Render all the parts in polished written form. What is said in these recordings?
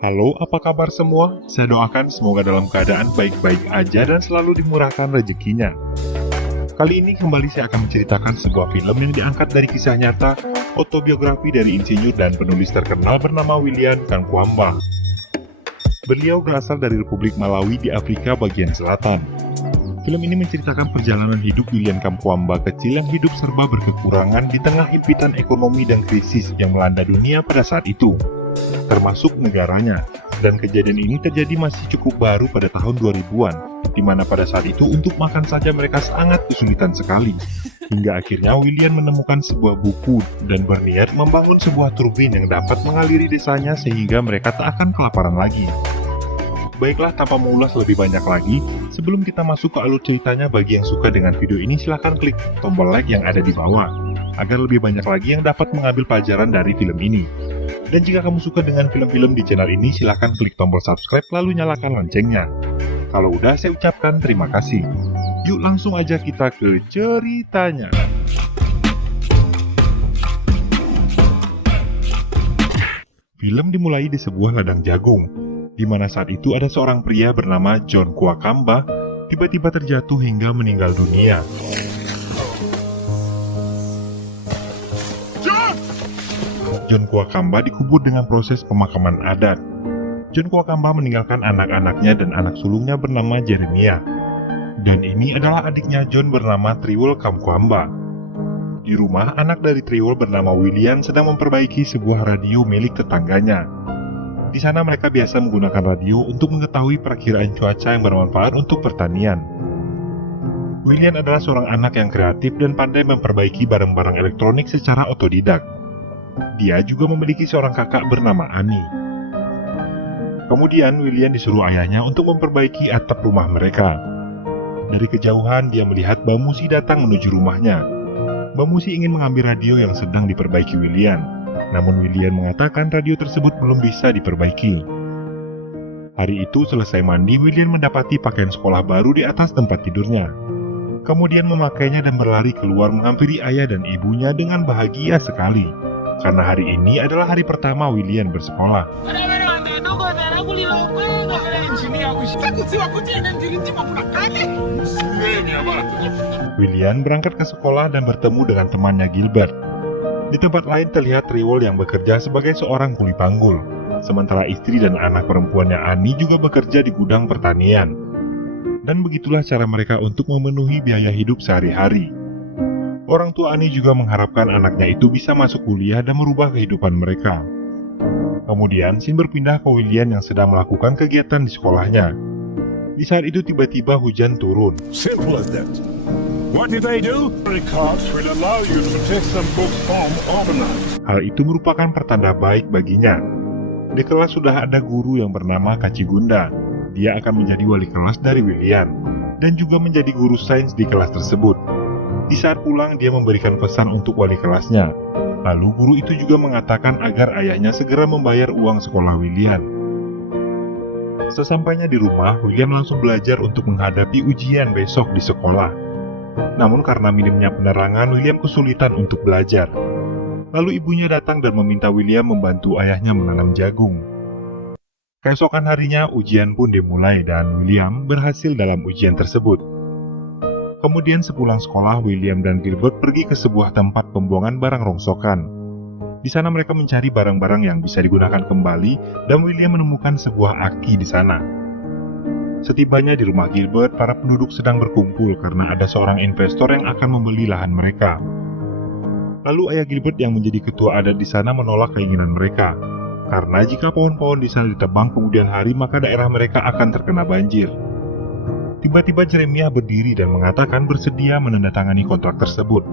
Halo, apa kabar semua? Saya doakan semoga dalam keadaan baik-baik aja dan selalu dimurahkan rezekinya. Kali ini kembali saya akan menceritakan sebuah film yang diangkat dari kisah nyata, autobiografi dari insinyur dan penulis terkenal bernama William Kamkwamba. Beliau berasal dari Republik Malawi di Afrika bagian selatan. Film ini menceritakan perjalanan hidup William Kamkwamba kecil yang hidup serba berkekurangan di tengah himpitan ekonomi dan krisis yang melanda dunia pada saat itu, termasuk negaranya. Dan kejadian ini terjadi masih cukup baru pada tahun 2000-an, di mana pada saat itu untuk makan saja mereka sangat kesulitan sekali. Hingga akhirnya William menemukan sebuah buku dan berniat membangun sebuah turbin yang dapat mengaliri desanya sehingga mereka tak akan kelaparan lagi. Baiklah, tanpa mengulas lebih banyak lagi, sebelum kita masuk ke alur ceritanya, bagi yang suka dengan video ini silahkan klik tombol like yang ada di bawah, agar lebih banyak lagi yang dapat mengambil pelajaran dari film ini. Dan jika kamu suka dengan film-film di channel ini, silahkan klik tombol subscribe lalu nyalakan loncengnya. Kalau udah, saya ucapkan terima kasih. Yuk langsung aja kita ke ceritanya. Film dimulai di sebuah ladang jagung, di mana saat itu ada seorang pria bernama John Kwakamba tiba-tiba terjatuh hingga meninggal dunia. John Kwakamba dikubur dengan proses pemakaman adat. John Kwakamba meninggalkan anak-anaknya dan anak sulungnya bernama Jeremiah. Dan ini adalah adiknya John bernama Triwol Kamkwamba. Di rumah, anak dari Triwol bernama William sedang memperbaiki sebuah radio milik tetangganya. Di sana mereka biasa menggunakan radio untuk mengetahui perakiraan cuaca yang bermanfaat untuk pertanian. William adalah seorang anak yang kreatif dan pandai memperbaiki barang-barang elektronik secara otodidak. Dia juga memiliki seorang kakak bernama Annie. Kemudian William disuruh ayahnya untuk memperbaiki atap rumah mereka. Dari kejauhan dia melihat Mbak Musi datang menuju rumahnya. Mbak Musi ingin mengambil radio yang sedang diperbaiki William. Namun William mengatakan radio tersebut belum bisa diperbaiki. Hari itu selesai mandi, William mendapati pakaian sekolah baru di atas tempat tidurnya. Kemudian memakainya dan berlari keluar menghampiri ayah dan ibunya dengan bahagia sekali. Karena hari ini adalah hari pertama William bersekolah. William berangkat ke sekolah dan bertemu dengan temannya Gilbert. Di tempat lain terlihat Triwol yang bekerja sebagai seorang kuli panggul, sementara istri dan anak perempuannya Annie juga bekerja di gudang pertanian. Dan begitulah cara mereka untuk memenuhi biaya hidup sehari-hari. Orang tua Annie juga mengharapkan anaknya itu bisa masuk kuliah dan merubah kehidupan mereka. Kemudian, scene berpindah ke William yang sedang melakukan kegiatan di sekolahnya. Di saat itu tiba-tiba hujan turun. Simple as that. What did they do? The cards will allow you to take some books home overnight. Hal itu merupakan pertanda baik baginya. Di kelas sudah ada guru yang bernama Kacigunda. Dia akan menjadi wali kelas dari William, dan juga menjadi guru sains di kelas tersebut. Di saat pulang, dia memberikan pesan untuk wali kelasnya. Lalu guru itu juga mengatakan agar ayahnya segera membayar uang sekolah William. Sesampainya di rumah, William langsung belajar untuk menghadapi ujian besok di sekolah. Namun karena minimnya penerangan, William kesulitan untuk belajar. Lalu ibunya datang dan meminta William membantu ayahnya menanam jagung. Keesokan harinya, ujian pun dimulai dan William berhasil dalam ujian tersebut. Kemudian sepulang sekolah, William dan Gilbert pergi ke sebuah tempat pembuangan barang rongsokan. Di sana mereka mencari barang-barang yang bisa digunakan kembali dan William menemukan sebuah aki di sana. Setibanya di rumah Gilbert, para penduduk sedang berkumpul karena ada seorang investor yang akan membeli lahan mereka. Lalu ayah Gilbert yang menjadi ketua adat di sana menolak keinginan mereka. Karena jika pohon-pohon di sana ditebang kemudian hari, maka daerah mereka akan terkena banjir. Tiba-tiba Jeremiah berdiri dan mengatakan bersedia menandatangani kontrak tersebut.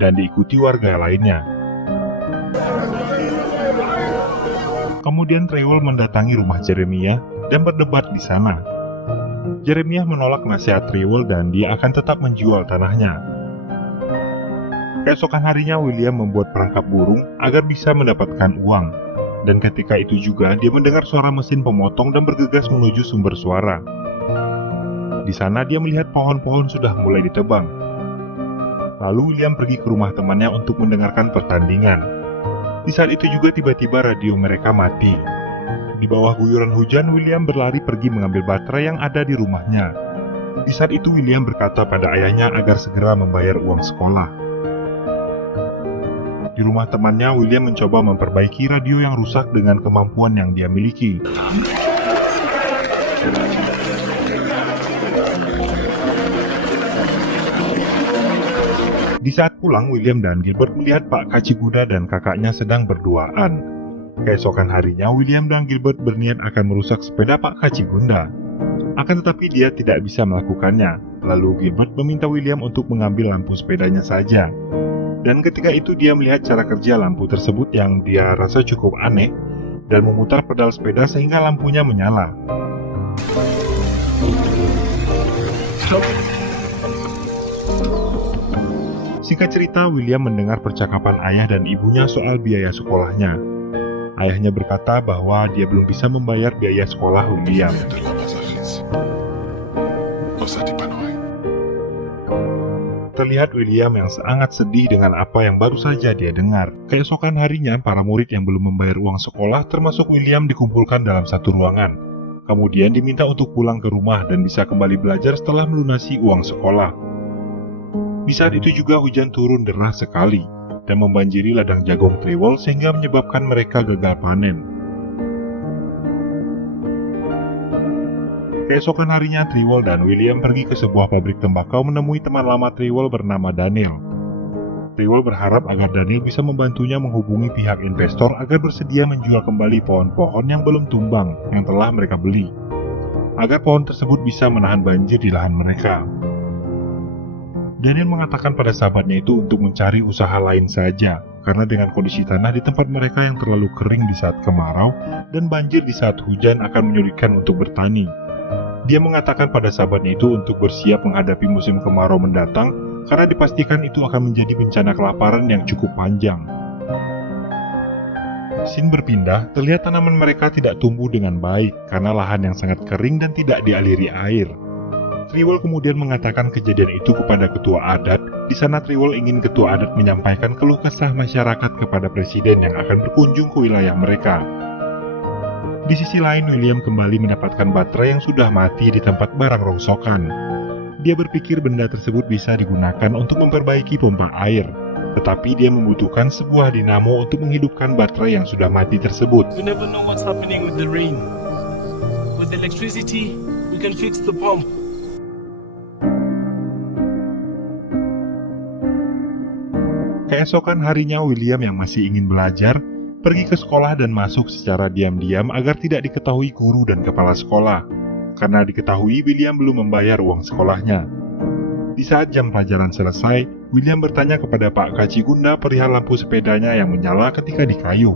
Dan diikuti warga lainnya. Kemudian Triwol mendatangi rumah Jeremiah dan berdebat di sana. Jeremiah menolak nasihat Triwol dan dia akan tetap menjual tanahnya. Keesokan harinya William membuat perangkap burung agar bisa mendapatkan uang. Dan ketika itu juga dia mendengar suara mesin pemotong dan bergegas menuju sumber suara. Di sana dia melihat pohon-pohon sudah mulai ditebang. Lalu William pergi ke rumah temannya untuk mendengarkan pertandingan. Di saat itu juga tiba-tiba radio mereka mati. Di bawah guyuran hujan, William berlari pergi mengambil baterai yang ada di rumahnya. Di saat itu William berkata pada ayahnya agar segera membayar uang sekolah. Di rumah temannya, William mencoba memperbaiki radio yang rusak dengan kemampuan yang dia miliki. Di saat pulang, William dan Gilbert melihat Pak Kachiguda dan kakaknya sedang berduaan. Keesokan harinya, William dan Gilbert berniat akan merusak sepeda Pak Kachigunda. Akan tetapi dia tidak bisa melakukannya. Lalu Gilbert meminta William untuk mengambil lampu sepedanya saja. Dan ketika itu dia melihat cara kerja lampu tersebut yang dia rasa cukup aneh, dan memutar pedal sepeda sehingga lampunya menyala. Singkat cerita, William mendengar percakapan ayah dan ibunya soal biaya sekolahnya. Ayahnya berkata bahwa dia belum bisa membayar biaya sekolah William. Terlihat William yang sangat sedih dengan apa yang baru saja dia dengar. Keesokan harinya, para murid yang belum membayar uang sekolah termasuk William dikumpulkan dalam satu ruangan. Kemudian diminta untuk pulang ke rumah dan bisa kembali belajar setelah melunasi uang sekolah. Di saat itu juga hujan turun deras sekali dan membanjiri ladang jagung Trewell sehingga menyebabkan mereka gagal panen. Keesokan harinya, Trewell dan William pergi ke sebuah pabrik tembakau menemui teman lama Trewell bernama Daniel. Trewell berharap agar Daniel bisa membantunya menghubungi pihak investor agar bersedia menjual kembali pohon-pohon yang belum tumbang yang telah mereka beli, agar pohon tersebut bisa menahan banjir di lahan mereka. Daniel mengatakan pada sahabatnya itu untuk mencari usaha lain saja, karena dengan kondisi tanah di tempat mereka yang terlalu kering di saat kemarau dan banjir di saat hujan akan menyulitkan untuk bertani. Dia mengatakan pada sahabatnya itu untuk bersiap menghadapi musim kemarau mendatang karena dipastikan itu akan menjadi bencana kelaparan yang cukup panjang. Scene berpindah, terlihat tanaman mereka tidak tumbuh dengan baik karena lahan yang sangat kering dan tidak dialiri air. Trewell kemudian mengatakan kejadian itu kepada ketua adat. Di sana Trewell ingin ketua adat menyampaikan keluh kesah masyarakat kepada presiden yang akan berkunjung ke wilayah mereka. Di sisi lain, William kembali mendapatkan baterai yang sudah mati di tempat barang rongsokan. Dia berpikir benda tersebut bisa digunakan untuk memperbaiki pompa air, tetapi dia membutuhkan sebuah dinamo untuk menghidupkan baterai yang sudah mati tersebut. We never know what's happening with the rain. With the electricity, we can fix the pump. Keesokan harinya, William yang masih ingin belajar pergi ke sekolah dan masuk secara diam-diam agar tidak diketahui guru dan kepala sekolah, karena diketahui William belum membayar uang sekolahnya. Di saat jam pelajaran selesai, William bertanya kepada Pak Kachigunda perihal lampu sepedanya yang menyala ketika dikayuh.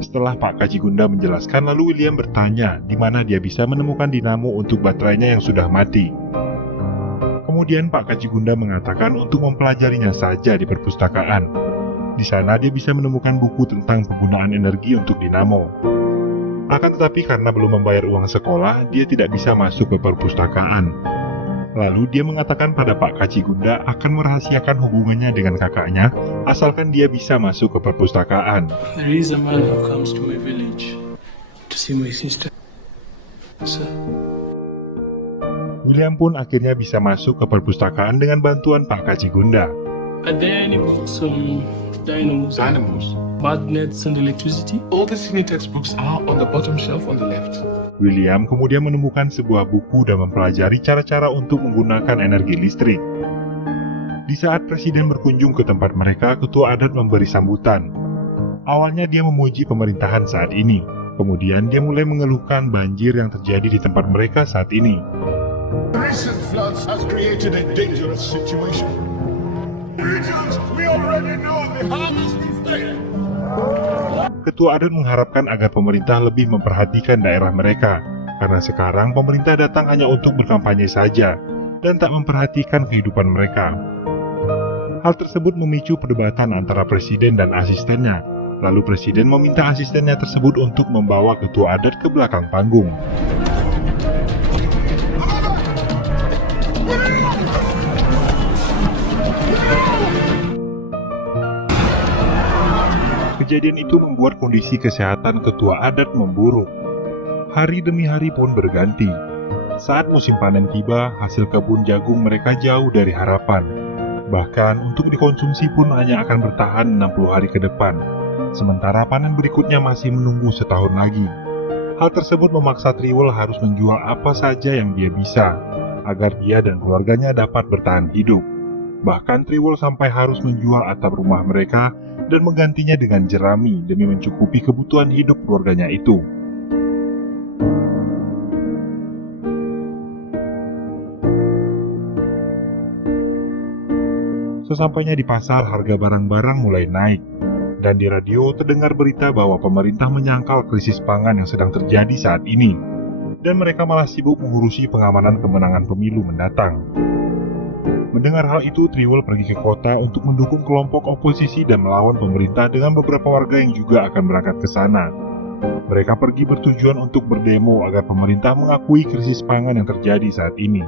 Setelah Pak Kachigunda menjelaskan, lalu William bertanya di mana dia bisa menemukan dinamo untuk baterainya yang sudah mati. Kemudian Pak Kachigunda mengatakan untuk mempelajarinya saja di perpustakaan. Di sana dia bisa menemukan buku tentang penggunaan energi untuk dinamo. Akan tetapi karena belum membayar uang sekolah, dia tidak bisa masuk ke perpustakaan. Lalu dia mengatakan pada Pak Kachigunda akan merahasiakan hubungannya dengan kakaknya, asalkan dia bisa masuk ke perpustakaan. There is a man who comes to my village to see my sister. Sir. William pun akhirnya bisa masuk ke perpustakaan dengan bantuan Pak Kachigunda. Are there any books on dynamos, magnets and electricity? All the senior textbooks are on the bottom shelf on the left. William kemudian menemukan sebuah buku dan mempelajari cara-cara untuk menggunakan energi listrik. Di saat presiden berkunjung ke tempat mereka, ketua adat memberi sambutan. Awalnya dia memuji pemerintahan saat ini, kemudian dia mulai mengeluhkan banjir yang terjadi di tempat mereka saat ini. Recent floods has created a dangerous situation. Regions, we already know the harvest will fail. Ketua adat mengharapkan agar pemerintah lebih memperhatikan daerah mereka, karena sekarang pemerintah datang hanya untuk berkampanye saja, dan tak memperhatikan kehidupan mereka. Hal tersebut memicu perdebatan antara presiden dan asistennya, lalu presiden meminta asistennya tersebut untuk membawa ketua adat ke belakang panggung. Kejadian itu membuat kondisi kesehatan ketua adat memburuk. Hari demi hari pun berganti. Saat musim panen tiba, hasil kebun jagung mereka jauh dari harapan. Bahkan untuk dikonsumsi pun hanya akan bertahan 60 hari ke depan. Sementara panen berikutnya masih menunggu setahun lagi. Hal tersebut memaksa Triwol harus menjual apa saja yang dia bisa, agar dia dan keluarganya dapat bertahan hidup. Bahkan Triwol sampai harus menjual atap rumah mereka dan menggantinya dengan jerami demi mencukupi kebutuhan hidup keluarganya itu. Sesampainya di pasar, harga barang-barang mulai naik, dan di radio terdengar berita bahwa pemerintah menyangkal krisis pangan yang sedang terjadi saat ini, dan mereka malah sibuk mengurusi pengamanan kemenangan pemilu mendatang. Mendengar hal itu, Triwol pergi ke kota untuk mendukung kelompok oposisi dan melawan pemerintah dengan beberapa warga yang juga akan berangkat ke sana. Mereka pergi bertujuan untuk berdemo agar pemerintah mengakui krisis pangan yang terjadi saat ini.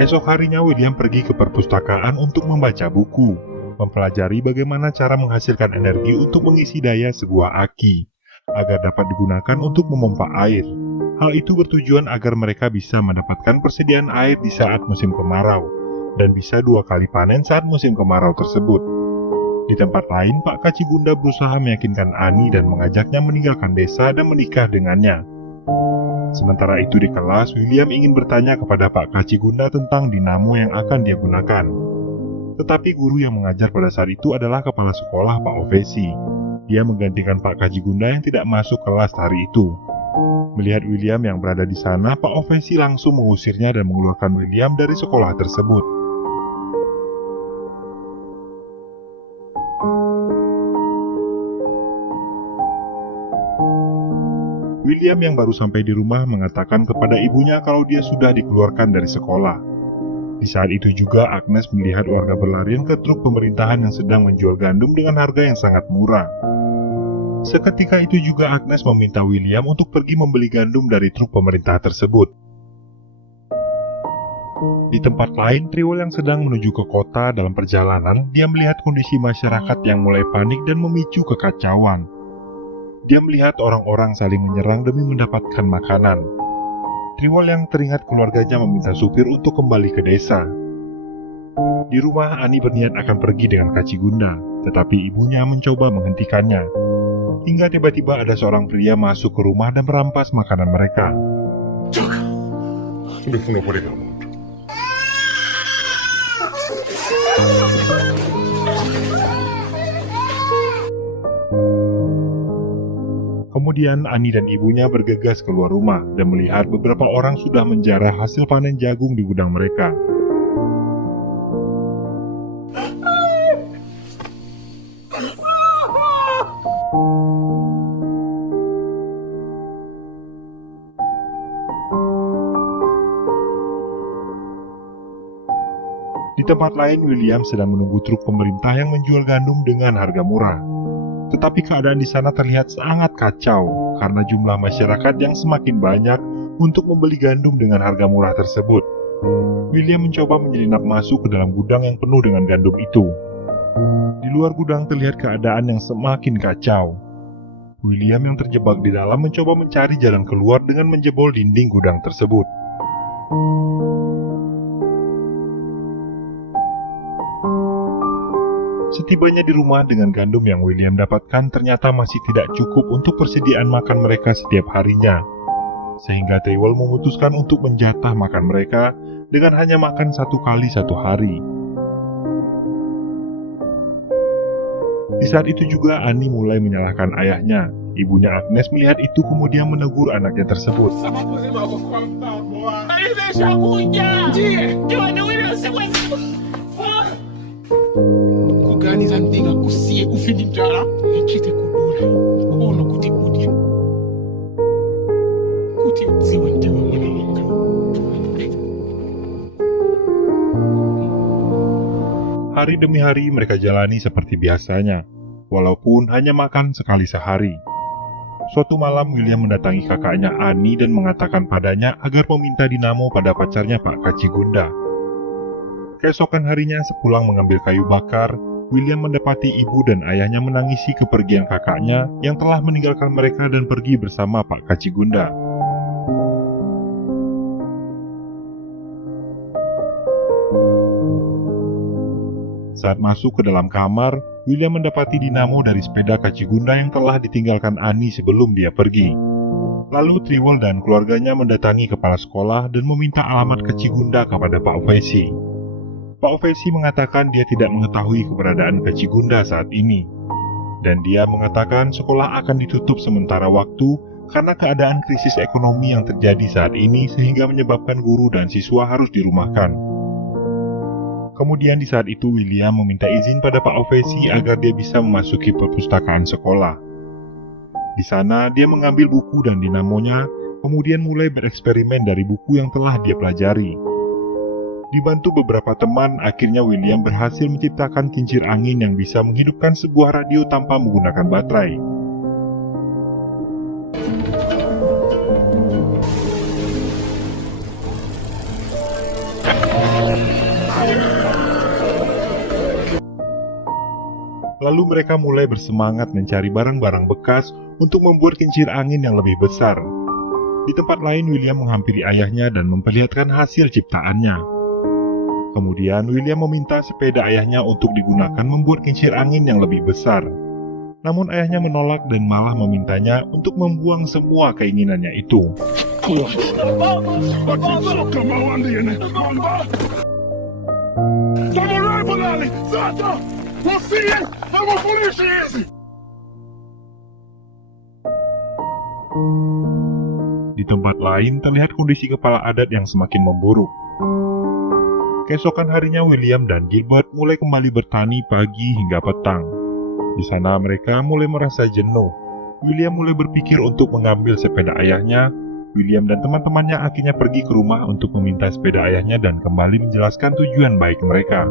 Esok harinya William pergi ke perpustakaan untuk membaca buku, mempelajari bagaimana cara menghasilkan energi untuk mengisi daya sebuah aki, agar dapat digunakan untuk memompa air. Hal itu bertujuan agar mereka bisa mendapatkan persediaan air di saat musim kemarau, dan bisa 2 kali panen saat musim kemarau tersebut. Di tempat lain, Pak Kacigunda berusaha meyakinkan Ani dan mengajaknya meninggalkan desa dan menikah dengannya. Sementara itu di kelas, William ingin bertanya kepada Pak Kacigunda tentang dinamo yang akan dia gunakan. Tetapi guru yang mengajar pada saat itu adalah kepala sekolah Pak Ovesi. Dia menggantikan Pak Kacigunda yang tidak masuk kelas hari itu. Melihat William yang berada di sana, Pak Ovesi langsung mengusirnya dan mengeluarkan William dari sekolah tersebut. William yang baru sampai di rumah mengatakan kepada ibunya kalau dia sudah dikeluarkan dari sekolah. Di saat itu juga Agnes melihat warga berlarian ke truk pemerintahan yang sedang menjual gandum dengan harga yang sangat murah. Seketika itu juga Agnes meminta William untuk pergi membeli gandum dari truk pemerintah tersebut. Di tempat lain, Triwol yang sedang menuju ke kota dalam perjalanan, dia melihat kondisi masyarakat yang mulai panik dan memicu kekacauan. Dia melihat orang-orang saling menyerang demi mendapatkan makanan. Triwol yang teringat keluarganya meminta supir untuk kembali ke desa. Di rumah, Ani berniat akan pergi dengan Kacigunda, tetapi ibunya mencoba menghentikannya. Hingga tiba-tiba ada seorang pria masuk ke rumah dan merampas makanan mereka. Kemudian Ani dan ibunya bergegas keluar rumah dan melihat beberapa orang sudah menjarah hasil panen jagung di gudang mereka. Di tempat lain, William sedang menunggu truk pemerintah yang menjual gandum dengan harga murah. Tetapi keadaan di sana terlihat sangat kacau karena jumlah masyarakat yang semakin banyak untuk membeli gandum dengan harga murah tersebut. William mencoba menyelinap masuk ke dalam gudang yang penuh dengan gandum itu. Di luar gudang terlihat keadaan yang semakin kacau. William yang terjebak di dalam mencoba mencari jalan keluar dengan menjebol dinding gudang tersebut. Setibanya di rumah, dengan gandum yang William dapatkan ternyata masih tidak cukup untuk persediaan makan mereka setiap harinya. Sehingga Triwol memutuskan untuk menjatah makan mereka dengan hanya makan 1 kali 1 hari. Di saat itu juga Ani mulai menyalahkan ayahnya. Ibunya Agnes melihat itu kemudian menegur anaknya tersebut. Hari demi hari mereka jalani seperti biasanya, walaupun hanya makan sekali sehari. Suatu malam William mendatangi kakaknya Annie dan mengatakan padanya agar meminta dinamo pada pacarnya Pak Kacigunda. Keesokan harinya sepulang mengambil kayu bakar, William mendapati ibu dan ayahnya menangisi kepergian kakaknya yang telah meninggalkan mereka dan pergi bersama Pak Kacigunda. Saat masuk ke dalam kamar, William mendapati dinamo dari sepeda Kacigunda yang telah ditinggalkan Annie sebelum dia pergi. Lalu Trewell dan keluarganya mendatangi kepala sekolah dan meminta alamat Kacigunda kepada Pak Vesey. Pak Vesey mengatakan dia tidak mengetahui keberadaan Kacigunda saat ini. Dan dia mengatakan sekolah akan ditutup sementara waktu karena keadaan krisis ekonomi yang terjadi saat ini sehingga menyebabkan guru dan siswa harus dirumahkan. Kemudian di saat itu William meminta izin pada Pak Vesey agar dia bisa memasuki perpustakaan sekolah. Di sana dia mengambil buku dan dinamonya, kemudian mulai bereksperimen dari buku yang telah dia pelajari. Dibantu beberapa teman, akhirnya William berhasil menciptakan kincir angin yang bisa menghidupkan sebuah radio tanpa menggunakan baterai. Lalu mereka mulai bersemangat mencari barang-barang bekas untuk membuat kincir angin yang lebih besar. Di tempat lain, William menghampiri ayahnya dan memperlihatkan hasil ciptaannya. Kemudian William meminta sepeda ayahnya untuk digunakan membuat kincir angin yang lebih besar. Namun ayahnya menolak dan malah memintanya untuk membuang semua keinginannya itu. Di tempat lain terlihat kondisi kepala adat yang semakin memburuk. Keesokan harinya William dan Gilbert mulai kembali bertani pagi hingga petang. Di sana mereka mulai merasa jenuh. William mulai berpikir untuk mengambil sepeda ayahnya. William dan teman-temannya akhirnya pergi ke rumah untuk meminta sepeda ayahnya dan kembali menjelaskan tujuan baik mereka.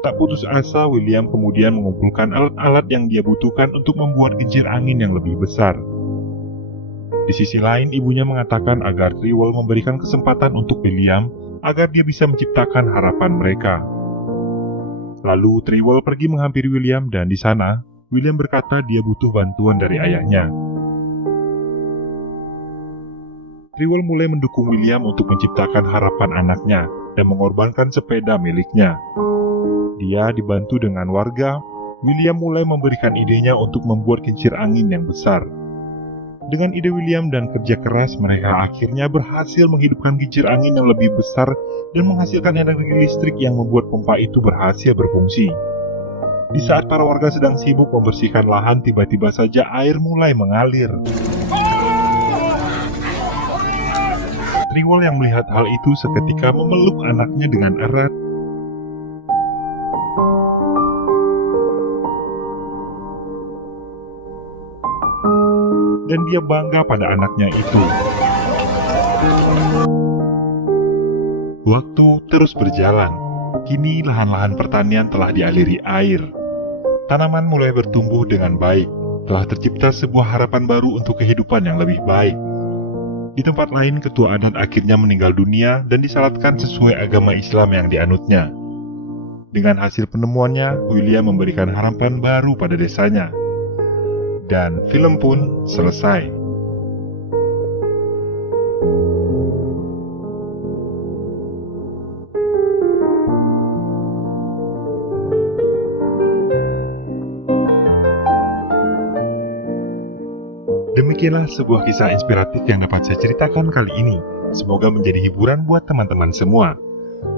Tak putus asa, William kemudian mengumpulkan alat-alat yang dia butuhkan untuk membuat kincir angin yang lebih besar. Di sisi lain, ibunya mengatakan agar Trewell memberikan kesempatan untuk William agar dia bisa menciptakan harapan mereka. Lalu Trewell pergi menghampiri William dan di sana, William berkata dia butuh bantuan dari ayahnya. Trewell mulai mendukung William untuk menciptakan harapan anaknya dan mengorbankan sepeda miliknya. Dia dibantu dengan warga, William mulai memberikan idenya untuk membuat kincir angin yang besar. Dengan ide William dan kerja keras, mereka akhirnya berhasil menghidupkan kincir angin yang lebih besar dan menghasilkan energi listrik yang membuat pompa itu berhasil berfungsi. Di saat para warga sedang sibuk membersihkan lahan, tiba-tiba saja air mulai mengalir. Trewell yang melihat hal itu seketika memeluk anaknya dengan erat. Dan dia bangga pada anaknya itu. Waktu terus berjalan. Kini lahan-lahan pertanian telah dialiri air. Tanaman mulai bertumbuh dengan baik. Telah tercipta sebuah harapan baru untuk kehidupan yang lebih baik. Di tempat lain, ketua adat akhirnya meninggal dunia dan disalatkan sesuai agama Islam yang dianutnya. Dengan hasil penemuannya, William memberikan harapan baru pada desanya. Dan film pun selesai. Demikianlah sebuah kisah inspiratif yang dapat saya ceritakan kali ini. Semoga menjadi hiburan buat teman-teman semua.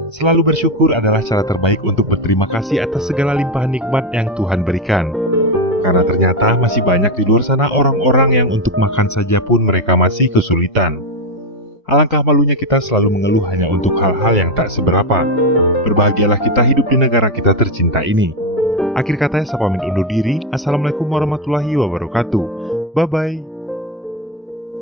Selalu bersyukur adalah cara terbaik untuk berterima kasih atas segala limpahan nikmat yang Tuhan berikan. Karena ternyata masih banyak di luar sana orang-orang yang untuk makan saja pun mereka masih kesulitan. Alangkah malunya kita selalu mengeluh hanya untuk hal-hal yang tak seberapa. Berbahagialah kita hidup di negara kita tercinta ini. Akhir kata saya pamit undur diri. Assalamualaikum warahmatullahi wabarakatuh. Bye-bye.